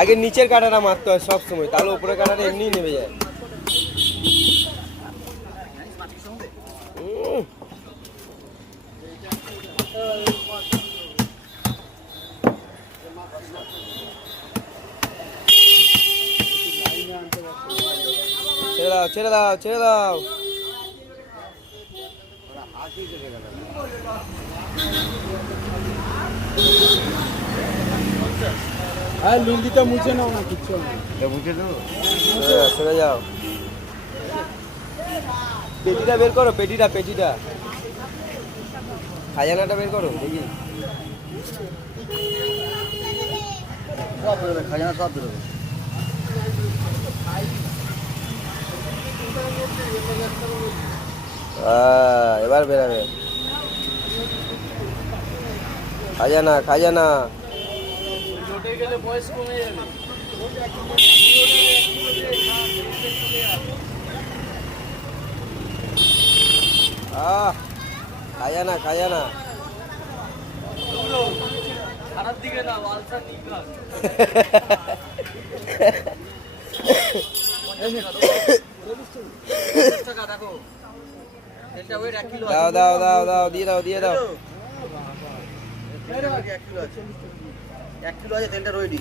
আগে নিচের কাঁটাটা মারতে হয় সব সময়, তাহলে উপরের কাঁটাটা এমনিই নেমে যায়। ছেড়ে দাও ছেড়ে দাও ছেড়ে দাও। লুঙ্গিটা মুছে নাও না, কিচ্ছু মুছে দেবো। সরে যাও। পেটিটা বের করো, পেটিটা পেটিটা খাজানাটা বের করো দেখি। সব বেরোবে, খাজানা সব বেরোবে। এবার বেরাবে খাজানা খাজানা। গেলে বয়স কমে যাবে। খাজানা খাজানা। খারাপ দিকে না, আলসার ঠিক আছে। দাও দাও দাও দাও দিয়ে দাও দিয়ে দাও। 1 কিলো আছে তেলটা রেডি।